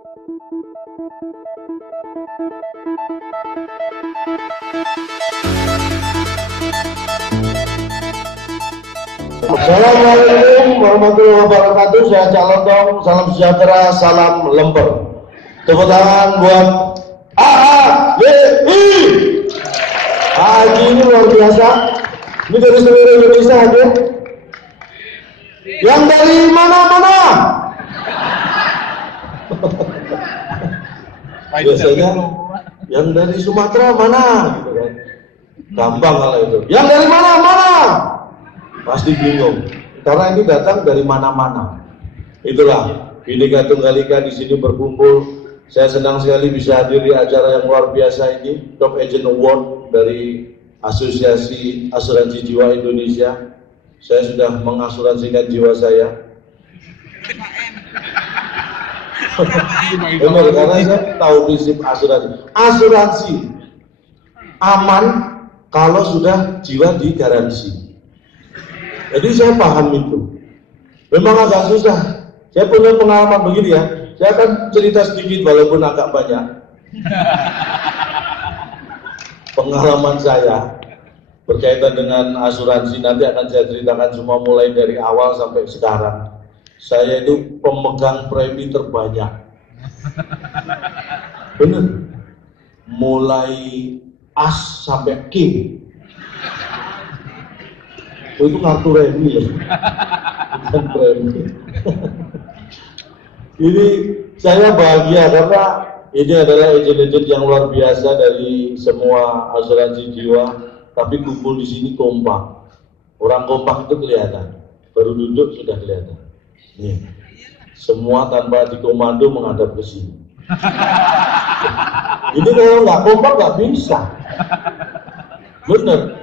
Assalamualaikum warahmatullahi wabarakatuh. Saya Cak Lontong. Salam sejahtera, salam lemper. Tepuk tangan buat AHYI. Haji ini luar biasa. Ini dari seluruh Indonesia hadir. Yang dari mana-mana? Biasanya yang dari Sumatera mana? Gitu kan. Gampang kalau itu. Yang dari mana-mana? Pasti bingung. Karena ini datang dari mana-mana. Itulah Bhinneka Tunggal Ika di sini berkumpul. Saya senang sekali bisa hadir di acara yang luar biasa ini, Top Agent Award dari Asosiasi Asuransi Jiwa Indonesia. Saya sudah mengasuransikan jiwa saya. Benar, karena saya tahu prinsip asuransi. Asuransi aman kalau sudah jiwa digaransi. Jadi saya paham itu. Memang agak susah. Saya punya pengalaman begini ya. Saya akan cerita sedikit walaupun agak banyak. Pengalaman saya berkaitan dengan asuransi nanti akan saya ceritakan semua mulai dari awal sampai sekarang. Saya itu pemegang premi terbanyak. Bener. Mulai as sampai king. Itu kartu remi ya. Bukan premi. Ini saya bahagia karena ini adalah agent-agent yang luar biasa dari semua asuransi jiwa, tapi kumpul di sini kompak. Orang kompak itu kelihatan, baru duduk sudah kelihatan. Nih, semua tanpa dikomando menghadap ke sini. Ini kalau nggak kompak nggak bisa. Bener,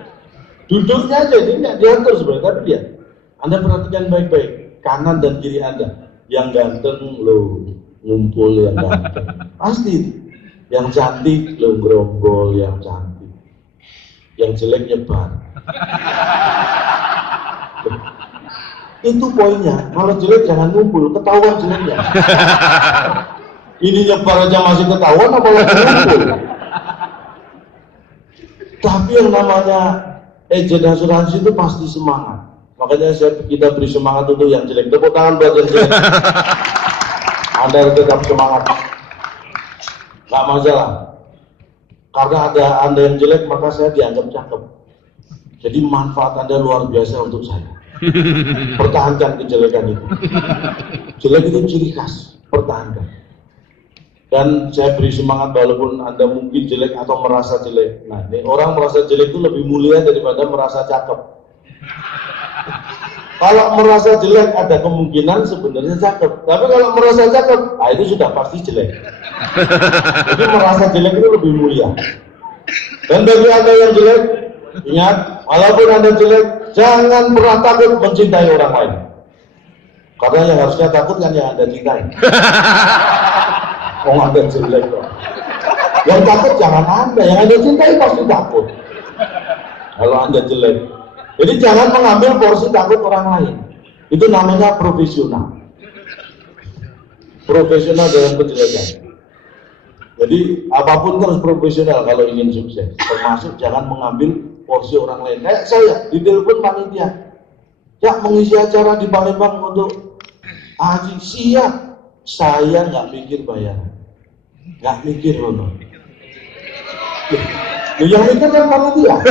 duduknya aja ini nggak diatur sebenarnya, tapi lihat, Anda perhatikan baik-baik kanan dan kiri Anda. Yang ganteng lo ngumpul yang ganteng, pasti. Yang cantik lo gerombol yang cantik, yang jelek nyebar. Itu poinnya. Kalau jelek jangan ngumpul, ketahuan jeleknya. Ini nyebar aja masih ketahuan, apalagi ngumpul. Tapi yang namanya agen asuransi itu pasti semangat. Makanya kita beri semangat untuk yang jelek. Tepuk tangan buat yang jelek. Anda tetap semangat. Gak masalah. Karena ada Anda yang jelek, maka saya dianggap cakep. Jadi manfaat Anda luar biasa untuk saya. Pertahankan kejelekan itu. Jelek itu ciri khas. Pertahankan. Dan saya beri semangat walaupun Anda mungkin jelek atau merasa jelek. Nah, ini orang merasa jelek itu lebih mulia daripada merasa cakep. Kalau merasa jelek ada kemungkinan sebenarnya cakep. Tapi kalau merasa cakep, itu sudah pasti jelek. Jadi merasa jelek itu lebih mulia. Dan bagi Anda yang jelek, ingat, walaupun Anda jelek, jangan pernah takut mencintai orang lain. Karena yang harusnya takut kan yang Anda cintai. Oh, Anda jelek kok. Yang takut jangan Anda, yang Anda cintai pasti takut. Kalau Anda jelek. Jadi jangan mengambil porsi takut orang lain. Itu namanya profesional. Profesional dalam kejelekan. Jadi apapun harus profesional kalau ingin sukses. Termasuk jangan mengambil porsi orang lain. Kayak saya di telepon panitia. Ya mengisi acara di Palembang untuk Haji, siap. Saya nggak mikir bayaran. Nggak mikir honor. Yang mikir kan panitia.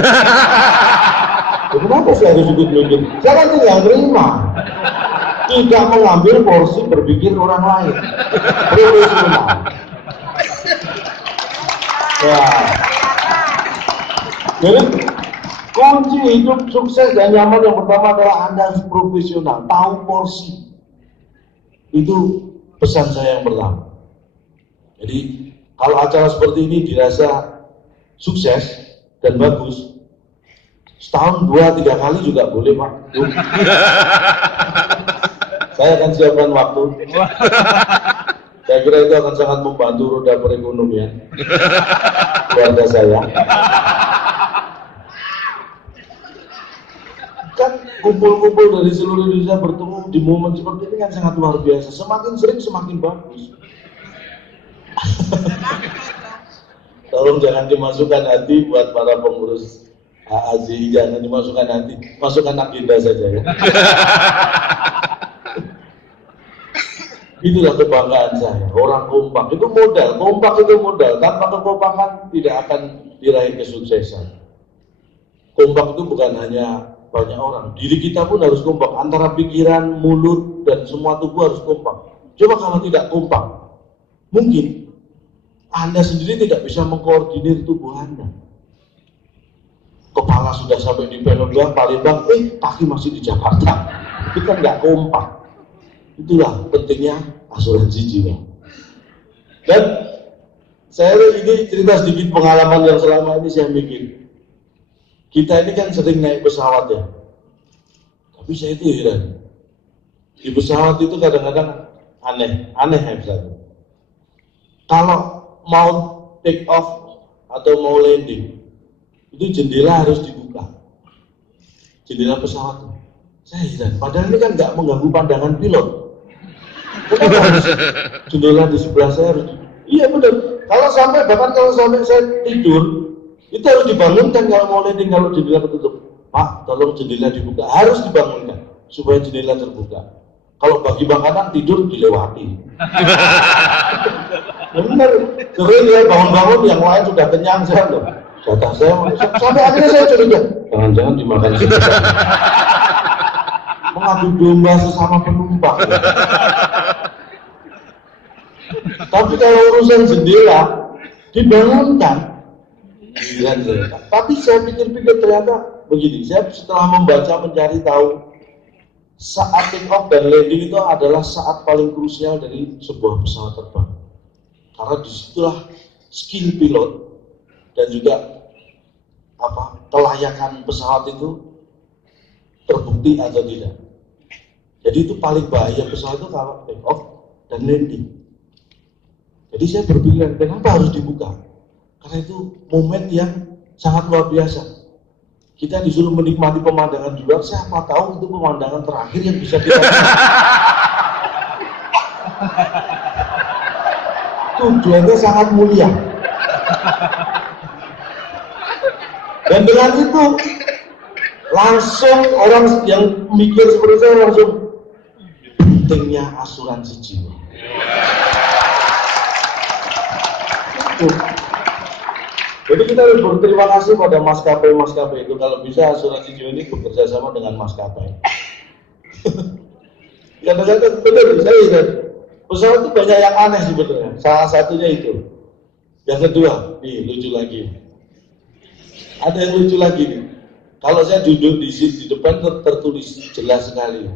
Kenapa saya harus ikut mikir? Saya kan tinggal terima. Tidak mengambil porsi berpikir orang lain. Profesional. Ya. Jadi kunci hidup sukses dan nyaman yang pertama adalah Anda harus profesional, tahu porsi. Itu pesan saya yang pertama. Jadi kalau acara seperti ini dirasa sukses dan bagus, setahun 2-3 kali juga boleh Pak. Saya akan siapkan waktu. Saya kira itu akan sangat membantu roda perekonomian keluarga saya. Kan kumpul-kumpul dari seluruh Indonesia bertemu di momen seperti ini kan sangat luar biasa. Semakin sering semakin bagus. Tolong jangan dimasukkan hati buat para pengurus AAZI, jangan dimasukkan hati, masukkan agenda saja ya. Itulah kebanggaan saya, orang kompak itu modal, kompak itu modal, tanpa kekompakan tidak akan diraih kesuksesan. Kompak itu bukan hanya banyak orang, diri kita pun harus kompak, antara pikiran, mulut, dan semua tubuh harus kompak. Coba kalau tidak kompak, mungkin Anda sendiri tidak bisa mengkoordinir tubuh Anda. Kepala sudah sampai di Palembang, kaki masih di Jakarta. Itu kan nggak kompak. Itulah pentingnya asuransi jiwa. Dan saya ini cerita sedikit pengalaman yang selama ini saya mikir. Kita ini kan sering naik pesawat ya. Tapi saya itu heran. Di pesawat itu kadang-kadang aneh ya misalnya. Kalau mau take off atau mau landing, itu jendela harus dibuka. Jendela pesawat. Saya heran. Padahal ini kan nggak mengganggu pandangan pilot. Kenapa harus jendela di sebelah saya harus dibuka? Iya benar. Kalau sampai saya tidur, itu harus dibangunkan kalau mau landing, kalau jendela tertutup. Pak, tolong jendela dibuka. Harus dibangunkan supaya jendela terbuka. Kalau bagi makanan tidur dilewati. Benar, sering ya bangun-bangun yang lain sudah kenyang saya loh. Jatah saya sampai akhirnya saya curiga, jangan-jangan dimakan sendiri. Mengadu domba sesama penumpang. Tapi kalau urusan jendela dibangunkan, giliran saya. Tapi saya pikir-pikir ternyata begini. Saya setelah membaca, mencari tahu, saat take off dan landing itu adalah saat paling krusial dari sebuah pesawat terbang. Karena disitulah skill pilot dan juga kelayakan pesawat itu terbukti atau tidak. Jadi itu paling bahaya pesawat itu kalau take off dan landing. Jadi saya berpikir, kenapa harus dibuka? Karena itu momen yang sangat luar biasa. Kita disuruh menikmati pemandangan di luar, siapa tahu itu pemandangan terakhir yang bisa kita tujuannya sangat mulia. Dan dengan itu langsung orang yang mikir seperti saya langsung pentingnya asuransi jiwa. Jadi kita harus berterima kasih pada maskapai itu, kalau bisa asuransi jiwa ini bekerja sama dengan maskapai. Kadang-kadang benar, saya ingat pesawat itu banyak yang aneh sebetulnya. Salah satunya itu. Yang kedua, nih lucu lagi. Ada yang lucu lagi nih. Kalau saya duduk di depan tertulis jelas sekali.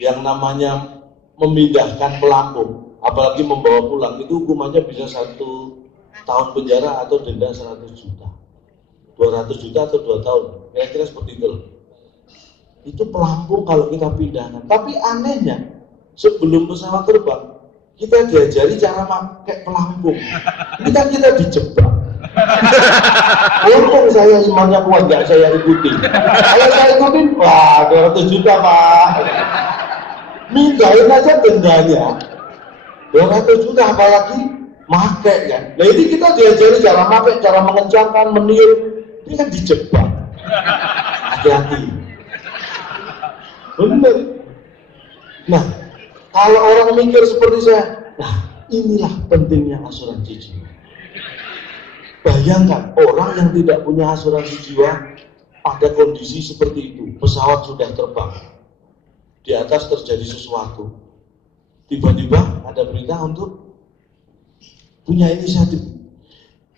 Yang namanya memindahkan pelampung, apalagi membawa pulang, itu hukumannya bisa 1 tahun penjara atau denda 100 juta. 200 juta atau 2 tahun. Kira-kira seperti itu. Itu pelampung kalau kita pindahkan. Tapi anehnya, sebelum pesawat terbang, kita diajari cara pakai pelampung. Ini kan kita dijebak. Untung saya imannya kuat, gak saya ikuti. Kalau saya ikutin, wah 200 juta Pak. Mindahin aja dendanya 200 juta, apalagi pakai kan. Nah ini kita diajari cara pakai, cara mengencangkan, meniup. Ini kan dijebak. Hati-hati. Benar. Nah, kalau orang mikir seperti saya, nah inilah pentingnya asuransi jiwa. Bayangkan orang yang tidak punya asuransi jiwa pada kondisi seperti itu, pesawat sudah terbang, di atas terjadi sesuatu, tiba-tiba ada berita untuk punya inisiatif.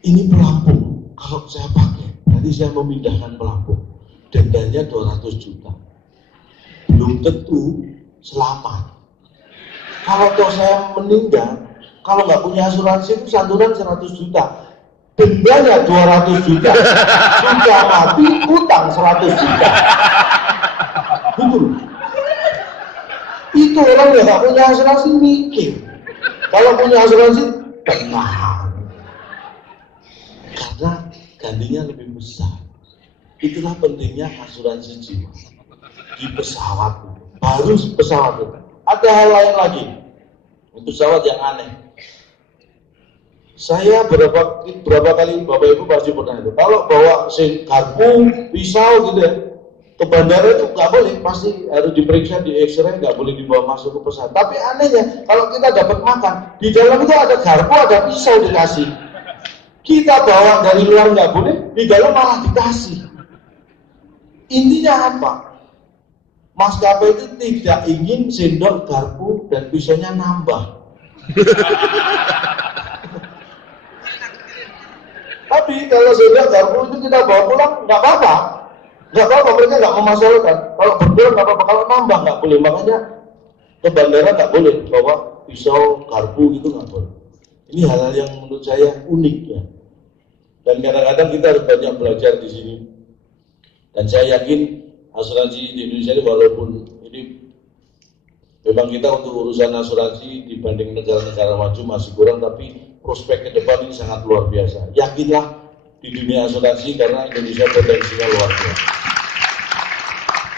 Ini pelampung, kalau saya pakai, nanti saya memindahkan pelampung, dendanya 200 juta. Belum tentu selamat. Kalau toh saya meninggal, kalau nggak punya asuransi itu santunan 100 juta. Dendanya 200 juta. Sudah mati, utang 100 juta. Betul. Itu orang yang nggak punya asuransi mikir. Kalau punya asuransi, tenang. Karena gantinya lebih besar. Itulah pentingnya asuransi jiwa. Di pesawat, baru pesawat itu. Ada hal lain lagi, pesawat yang aneh. Saya berapa kali Bapak Ibu pasti pernah itu. Kalau bawa garpu, pisau gitu ya, ke bandara itu nggak boleh, pasti harus diperiksa di X-ray, nggak boleh dibawa masuk ke pesawat. Tapi anehnya, kalau kita dapat makan, di dalam itu ada garpu, ada pisau dikasih. Kita bawa dari luar nggak boleh, di dalam malah dikasih. Intinya apa? Maskapai itu tidak ingin sendok, garpu, dan pisaunya nambah. Tapi kalau sendok, garpu itu kita bawa pulang, nggak apa-apa. Nggak apa-apa, mereka nggak memasalahkan. Kalau berkurang nggak apa-apa, kalau nambah nggak boleh. Makanya ke bandara nggak boleh bawa pisau, garpu itu nggak boleh. Ini hal-hal yang menurut saya unik ya. Dan kadang-kadang kita harus banyak belajar di sini. Dan saya yakin asuransi di Indonesia ini walaupun ini memang kita untuk urusan asuransi dibanding negara-negara maju masih kurang, tapi prospek ke depan ini sangat luar biasa. Yakinlah di dunia asuransi karena Indonesia potensinya luar biasa.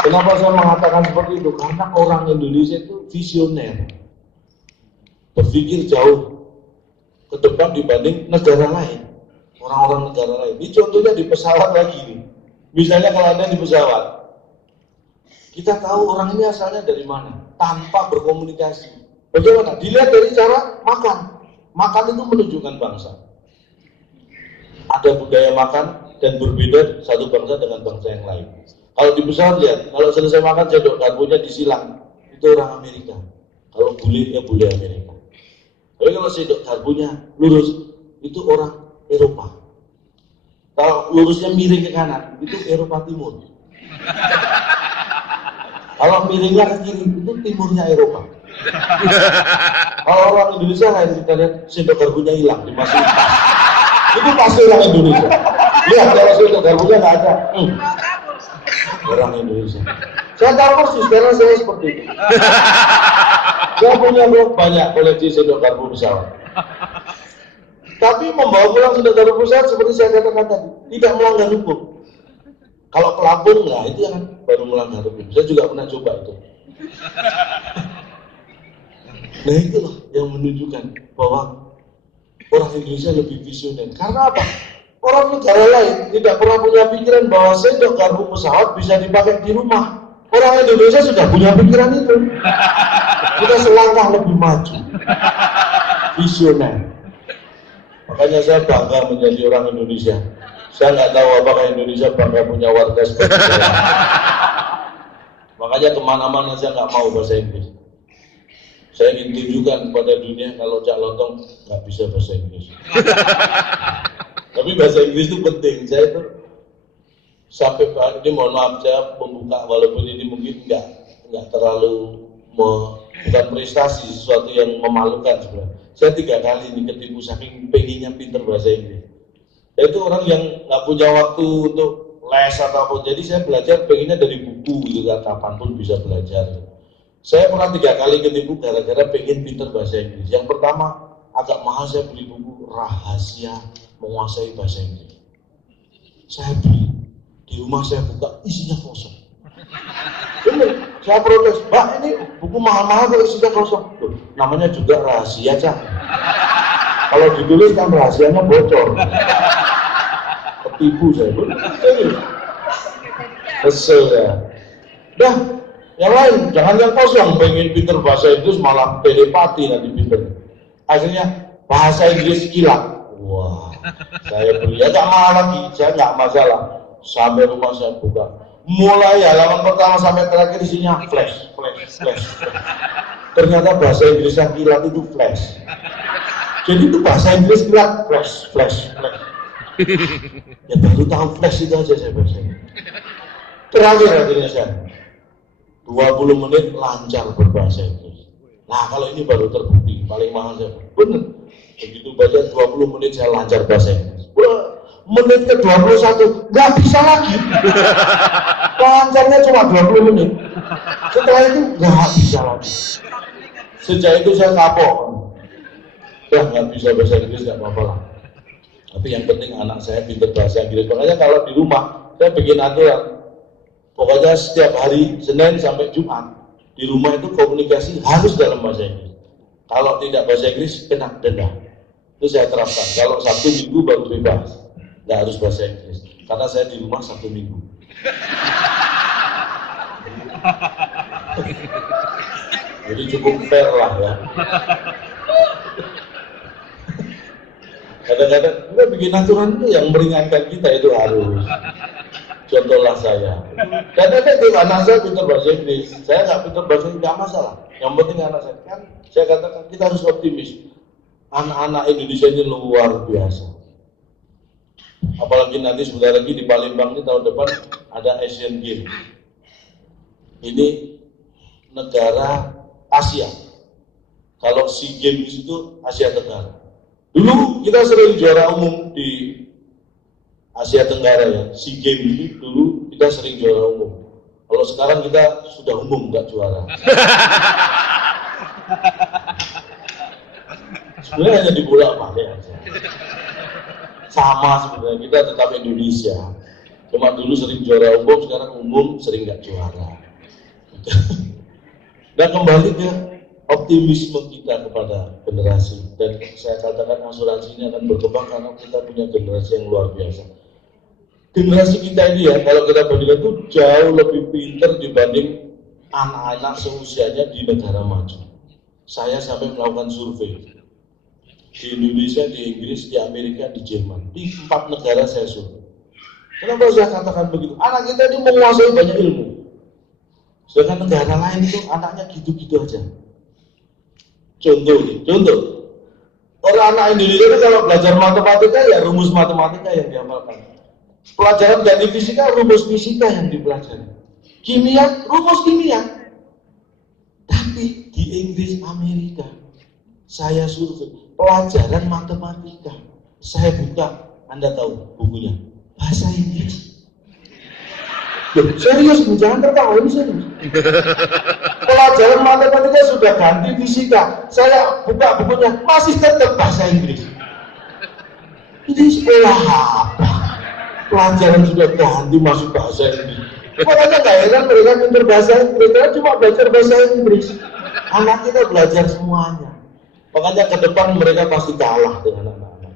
Kenapa saya mengatakan seperti itu? Karena orang Indonesia itu visioner, berpikir jauh ke depan dibanding negara lain, orang-orang negara lain. Ini contohnya di pesawat lagi nih. Misalnya kalau Anda di pesawat, kita tahu orang ini asalnya dari mana, tanpa berkomunikasi. Bagaimana? Dilihat dari cara makan. Makan itu menunjukkan bangsa. Ada budaya makan dan berbeda satu bangsa dengan bangsa yang lain. Kalau di pesawat lihat, kalau selesai makan sendok garpunya disilang, itu orang Amerika. Kalau bule ya bule Amerika. Tapi kalau sendok garpunya lurus, itu orang Eropa. Kalau lurusnya miring ke kanan, itu Eropa Timur. Kalau miringnya ke kiri, itu timurnya Eropa. Kalau orang Indonesia lain, kita lihat sendok garpunya hilang, dimasukin tas. Itu pasti orang Indonesia. Lihat kalau sendok garpunya nggak ada. Orang Indonesia. Saya tahu persis karena saya seperti itu. Saya punya banyak koleksi sendok garpu pesawat. Tapi membawa pulang sendok garpu pesawat seperti saya katakan tadi, tidak melanggar hukum. Kalau pelabung lah itu yang baru melanggar hukum. Saya juga pernah coba itu. Nah itulah yang menunjukkan bahwa orang Indonesia lebih visioner. Karena apa? Orang negara lain tidak pernah punya pikiran bahwa sendok garpu pesawat bisa dipakai di rumah. Orang Indonesia sudah punya pikiran itu. Kita selangkah lebih maju. Visioner. Makanya saya bangga menjadi orang Indonesia. Saya nggak tahu apakah Indonesia bangga punya warga seperti saya. Makanya kemana-mana saya nggak mau bahasa Inggris. Saya ingin tunjukkan kepada dunia kalau Cak Lotong nggak bisa bahasa Inggris. Tapi bahasa Inggris itu penting. Saya itu sampai ini mohon maaf saya membuka walaupun ini mungkin nggak terlalu bukan prestasi, sesuatu yang memalukan sebenarnya. Saya 3 kali ini ketipu saking pengennya pinter bahasa Inggris. Saya itu orang yang nggak punya waktu untuk les ataupun, jadi saya belajar pengennya dari buku gitu kan, kapanpun bisa belajar. Saya pernah 3 kali ketipu gara-gara pengen pinter bahasa Inggris. Yang pertama agak mahal, saya beli buku Rahasia Menguasai Bahasa Inggris. Saya beli, di rumah saya buka, isinya kosong. Bener, saya protes, Mbak ini buku mahal-mahal kok isinya kosong. Loh, namanya juga rahasia, Cak. Kalau ditulis kan rahasianya bocor. Ketipu saya, bener. Kesel ya. Dah, yang lain, jangan yang kosong, pengen pinter bahasa Inggris malah telepati nanti pinter. Akhirnya bahasa Inggris kilat. Wah, saya beli, ya gak mahal lagi, saya gak masalah. Sampai rumah saya buka. Mulai halaman pertama sampai terakhir isinya flash. Ternyata bahasa Inggris yang kilat itu flash. Jadi itu bahasa Inggris kilat, flash. Ya baru tahu flash itu aja saya bahasa Inggris. Terakhir akhirnya saya 20 menit lancar berbahasa Inggris. Nah kalau ini baru terbukti, paling mahal saya. Bener. Begitu baca 20 menit saya lancar bahasa Inggris. Wah, menit ke-21 nggak bisa lagi. Lancarnya cuma 20 menit. Setelah itu nggak bisa lagi. Sejak itu saya kapok. Ya nggak bisa bahasa Inggris nggak apa-apa lah. Tapi yang penting anak saya pintar bahasa Inggris. Makanya kalau di rumah saya bikin aturan. Pokoknya setiap hari Senin sampai Jumat di rumah itu komunikasi harus dalam bahasa Inggris. Kalau tidak bahasa Inggris kena denda. Itu saya terapkan. Kalau Sabtu Minggu baru bebas, nggak harus bahasa Inggris. Karena saya di rumah Sabtu Minggu. Jadi cukup fair lah ya. Kadang-kadang kita bikin aturan itu yang meringankan kita itu harus. Contohlah saya. Kadang-kadang itu anak saya pintar bahasa Inggris. Saya nggak pintar bahasa Inggris, nggak masalah. Yang penting anak saya kan, saya katakan kita harus optimis. Anak-anak Indonesia ini luar biasa. Apalagi nanti sebentar lagi di Palembang ini tahun depan ada Asian Games. Ini negara Asia. Kalau SEA Games itu Asia Tenggara. Dulu kita sering juara umum di Asia Tenggara ya. SEA Games itu dulu kita sering juara umum. Kalau sekarang kita sudah umum nggak juara. Sebenarnya hanya dibolak-balik aja. Sama sebenarnya, kita tetap Indonesia. Cuma dulu sering juara umum, sekarang umum sering nggak juara. Dan kembali ke optimisme kita kepada generasi. Dan saya katakan asuransi ini akan berkembang karena kita punya generasi yang luar biasa. Generasi kita ini ya, kalau kita bandingkan itu jauh lebih pintar dibanding anak-anak seusianya di negara maju. Saya sampai melakukan survei. Di Indonesia, di Inggris, di Amerika, di Jerman. Di 4 negara saya survei. Kenapa saya katakan begitu? Anak kita ini menguasai banyak ilmu. Sedangkan negara lain itu anaknya gitu-gitu aja. Contoh nih, contoh. Orang anak Indonesia itu kalau belajar matematika ya rumus matematika yang dihafalkan. Pelajaran teknik fisika, rumus fisika yang dipelajari. Kimia, rumus kimia. Tapi di Inggris, Amerika, saya survei pelajaran matematika. Saya buka, Anda tahu bukunya, bahasa Inggris. Loh, serius, jangan tertawa, ini serius. Pelajaran matematika sudah ganti fisika. Saya buka bukunya, masih tetap bahasa Inggris. Ini sekolah apa? Pelajaran sudah ganti masuk bahasa Inggris. Makanya nggak heran mereka pintar bahasa Inggris, mereka cuma belajar bahasa Inggris. Anak kita belajar semuanya. Makanya ke depan mereka pasti kalah dengan anak-anak.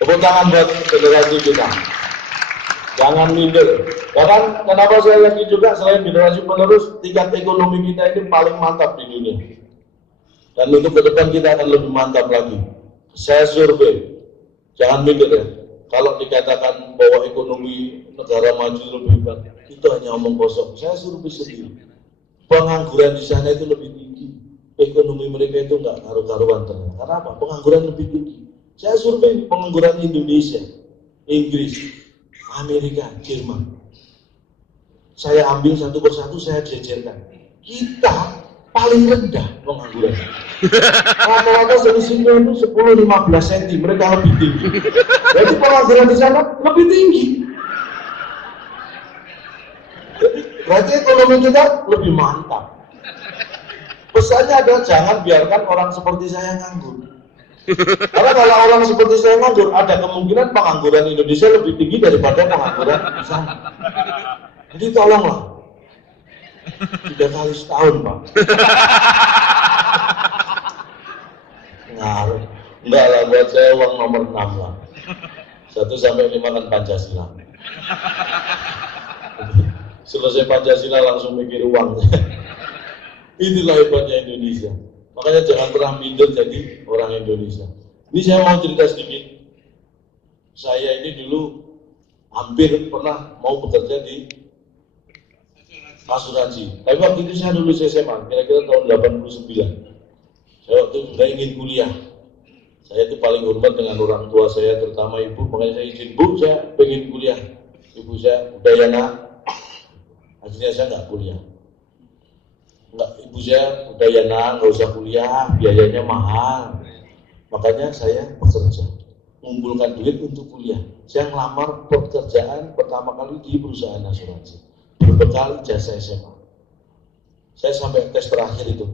Tepuk tangan buat generasi kita. Jangan minder. Bahkan kenapa saya yakin juga selain generasi penerus, tingkat ekonomi kita ini paling mantap di dunia. Dan untuk ke depan kita akan lebih mantap lagi. Saya survei, jangan minder ya. Kalau dikatakan bahwa ekonomi negara maju lebih baik, itu hanya omong kosong. Saya survei sendiri. Pengangguran di sana itu lebih tinggi. Ekonomi mereka itu nggak karu-karuan ternyata. Karena apa? Pengangguran lebih tinggi. Saya survei pengangguran Indonesia, Inggris, Amerika, Jerman. Saya ambil satu persatu, saya jejerkan. Kita paling rendah pengangguran. Rata-rata selisihnya itu 10-15 cm, mereka lebih tinggi. Jadi pengangguran di sana lebih tinggi. Berarti ekonomi kita lebih mantap. Pesannya adalah jangan biarkan orang seperti saya nganggur. Karena kalau orang seperti saya nganggur, ada kemungkinan pengangguran Indonesia lebih tinggi daripada pengangguran di sana. Jadi tolonglah. 3 kali setahun, Pak. Enggak lah, buat saya uang nomor 6 lah. 1 sampai 5 kan Pancasila. Selesai Pancasila langsung mikir uang. Inilah hebatnya Indonesia. Makanya jangan pernah minder jadi orang Indonesia. Ini saya mau cerita sedikit. Saya ini dulu hampir pernah mau bekerja di asuransi. Tapi waktu itu saya lulus SMA, kira-kira tahun 89. Saya waktu itu sudah ingin kuliah. Saya itu paling hormat dengan orang tua saya, terutama ibu. Makanya saya izin, Bu, saya pengen kuliah. Ibu saya, udah ya nak. Akhirnya saya nggak kuliah. Ibu saya, udah ya nak, nggak usah kuliah, biayanya mahal. Makanya saya bekerja, mengumpulkan duit untuk kuliah. Saya ngelamar pekerjaan pertama kali di perusahaan asuransi, berbekal jasa SMA. Saya sampai tes terakhir itu,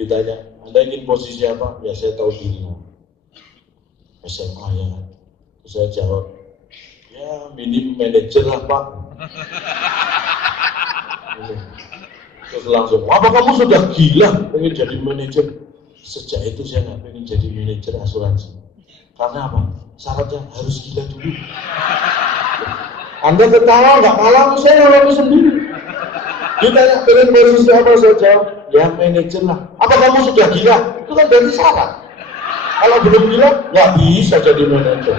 ditanya, Anda ingin posisi apa? Ya saya tahu dirinya, SMA ya. Terus saya jawab, ya minim manajer lah Pak. Terus langsung, apa kamu sudah gila pengen jadi manajer? Sejak itu saya nggak pengen jadi manajer asuransi. Karena apa? Syaratnya harus gila dulu. Anda ketawa nggak kalah, saya alami sendiri. Ditanya pengen posisi apa, saya jawab, ya manajer lah. Apa kamu sudah gila? Itu kan berarti syarat. Kalau belum gila, nggak bisa jadi manajer.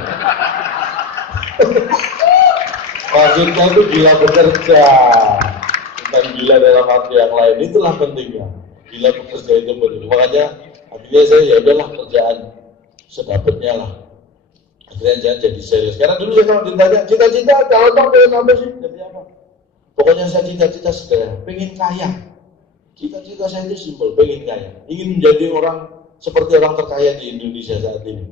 Maksudnya itu gila bekerja, bukan gila dalam arti yang lain. Itulah pentingnya. Gila bekerja itu penting. Makanya akhirnya saya ya udahlah kerjaan sedapatnya lah. Akhirnya jangan jadi serius. Karena dulu saya kalau ditanya cita-cita kalau bang pengen apa sih? Jadi apa? Pokoknya saya cita-cita sederhana, pengen kaya. Cita-cita saya itu simpel, pengen kaya. Ingin menjadi orang seperti orang terkaya di Indonesia saat ini.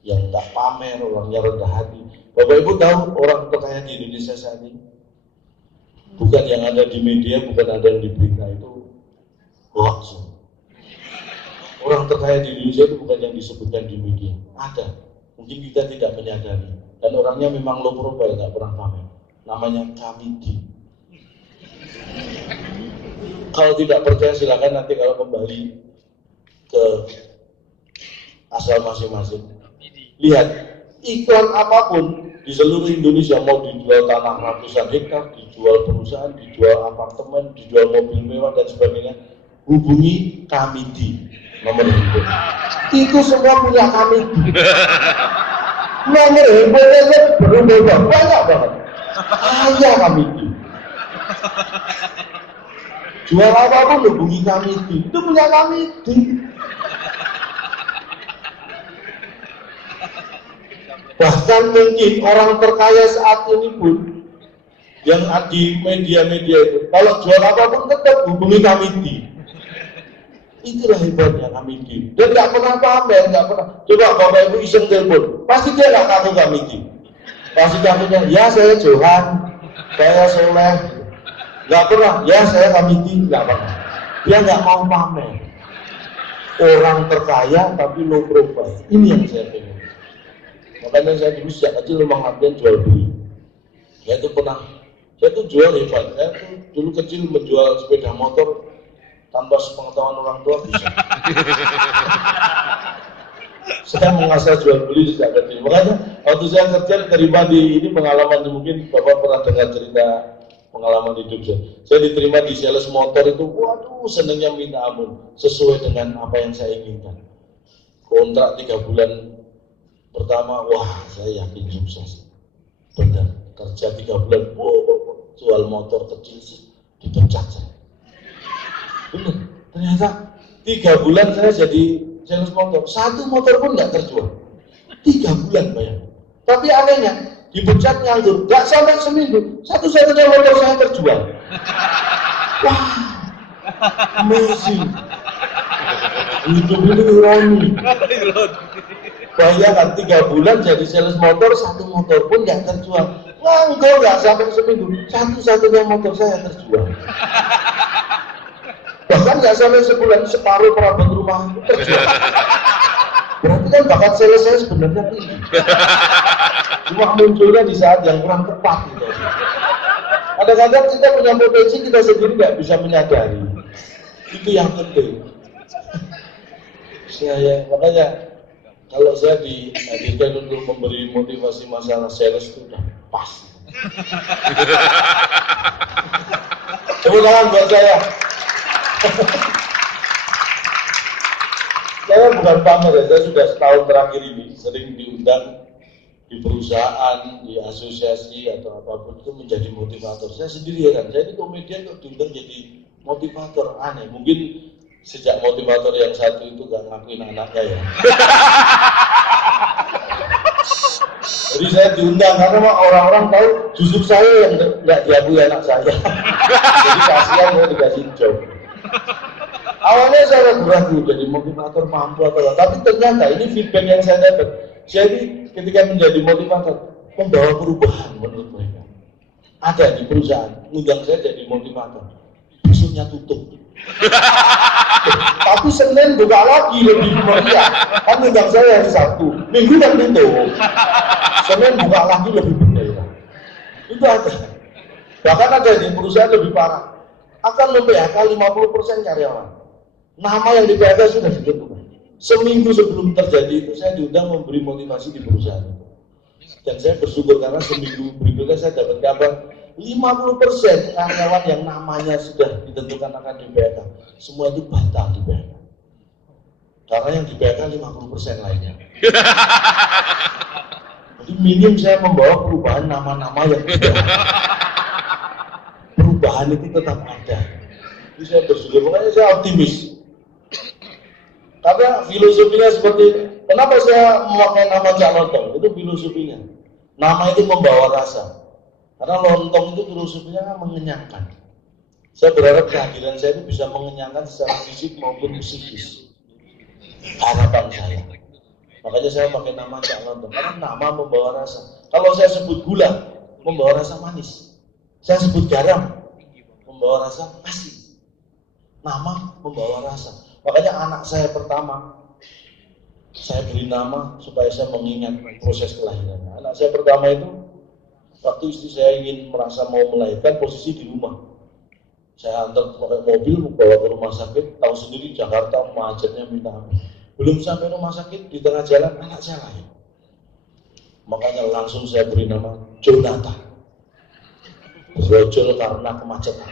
Yang tak pamer, orangnya rendah hati. Bapak Ibu tahu orang terkaya di Indonesia saat ini? Bukan yang ada di media, bukan ada yang di berita, itu hoax. Orang terkaya di Indonesia itu bukan yang disebutkan di media. Ada. Mungkin kita tidak menyadari. Dan orangnya memang low profile, nggak pernah pamer. Namanya Kamidi. Kalau tidak percaya silakan nanti kalau kembali ke asal masing-masing. Lihat, iklan apapun di seluruh Indonesia, mau dijual tanah ratusan hektar, dijual perusahaan, dijual apartemen, dijual mobil mewah dan sebagainya, hubungi Kamidi, nomor handphone. Itu semua punya Kamidi. Nomor handphone berubah banyak banget. Kaya Kamidi. Jual apapun hubungi Kamidi. Itu punya Kamidi. Bahkan mungkin orang terkaya saat ini pun yang di media-media itu, kalau jual apapun tetap hubungi Kamidi. Itulah hebatnya Kamidi. Dia nggak pernah pamer, nggak pernah. Coba Bapak Ibu iseng telepon, pasti dia nggak ngaku Kamidi. Pasti ngakunya, ya saya Johan, saya Soleh. Nggak pernah, ya saya Kamidi, nggak pernah. Dia nggak mau pamer. Orang terkaya tapi low profile. Ini yang saya pengen. Makanya saya dulu sejak kecil memang latihan jual beli. Saya itu jual hebat. Saya tuh dulu kecil menjual sepeda motor tanpa sepengetahuan orang tua bisa. Saya mengasah jual beli sejak kecil. Makanya waktu saya kerja diterima di ini pengalaman mungkin Bapak pernah dengar cerita pengalaman hidup saya. Saya diterima di sales motor itu, waduh senangnya minta ampun. Sesuai dengan apa yang saya inginkan. Kontrak 3 bulan pertama, wah saya yakin sukses. Benar, kerja 3 bulan, jual motor kecil sih, dipecat saya. Benar, ternyata 3 bulan saya jadi sales motor, 1 motor pun nggak terjual. 3 bulan bayang. Tapi anehnya, dipecat nganggur, nggak sampai seminggu, satu-satunya motor saya terjual. Wah, amazing. Hidup ini ironi. Bayangkan 3 bulan jadi sales motor, 1 motor pun nggak terjual. Nganggur nggak sampai seminggu, satu-satunya motor saya terjual. Bahkan nggak sampai sebulan, separuh perabot rumah terjual. Berarti kan bakat sales saya sebenarnya tinggi. Cuma munculnya di saat yang kurang tepat gitu. Kadang-kadang kita punya potensi kita sendiri nggak bisa menyadari. Itu yang penting. Saya makanya kalau saya dihadirkan untuk memberi motivasi masalah sales itu udah pas. Tepuk tangan buat saya. Saya bukan pamer ya, saya sudah setahun terakhir ini sering diundang di perusahaan, di asosiasi atau apapun itu menjadi motivator. Saya sendiri ya kan, saya ini komedian kok diundang jadi motivator, aneh. Mungkin sejak motivator yang satu itu gak ngakuin anaknya ya. Jadi saya diundang karena orang-orang tahu justru saya yang nggak diakui anak saya. Jadi kasihan mau dikasih job. Awalnya saya ragu-ragu jadi motivator mampu atau apa, tapi ternyata ini feedback yang saya dapat. Jadi ketika menjadi motivator membawa perubahan menurut mereka. Ada di perusahaan undang saya jadi motivator, besoknya tutup. Tapi Senin buka lagi lebih meriah. Kan undang saya hari Sabtu, Minggu kan tutup. Senin buka lagi lebih meriah. Itu ada. Bahkan ada di perusahaan lebih parah. Akan mem-PHK 50% karyawan. Nama yang di PHK sudah ditentukan. Seminggu sebelum terjadi itu saya diundang memberi motivasi di perusahaan itu. Dan saya bersyukur karena seminggu berikutnya saya dapat kabar 50% karyawan yang namanya sudah ditentukan akan di PHK, semua itu batal di PHK. Karena yang di PHK 50% lainnya. Jadi minim saya membawa perubahan nama-nama yang tidak. Perubahan itu tetap ada. Jadi saya bersyukur, makanya saya optimis. Karena filosofinya seperti ini. Kenapa saya memakai nama Cak Lontong? Itu filosofinya. Nama itu membawa rasa. Karena lontong itu filosofinya kan mengenyangkan. Saya berharap kehadiran saya itu bisa mengenyangkan secara fisik maupun psikis. Harapan saya. Makanya saya pakai nama Cak Lontong. Karena nama membawa rasa. Kalau saya sebut gula, membawa rasa manis. Saya sebut garam, membawa rasa asin. Nama membawa rasa. Makanya anak saya pertama, saya beri nama supaya saya mengingat proses kelahirannya. Anak saya pertama itu, waktu istri saya ingin merasa mau melahirkan, posisi di rumah. Saya antar pakai mobil, bawa ke rumah sakit, tahu sendiri Jakarta macetnya minta ampun. Belum sampai rumah sakit, di tengah jalan anak saya lahir. Makanya langsung saya beri nama Jonathan. Brojol karena kemacetan.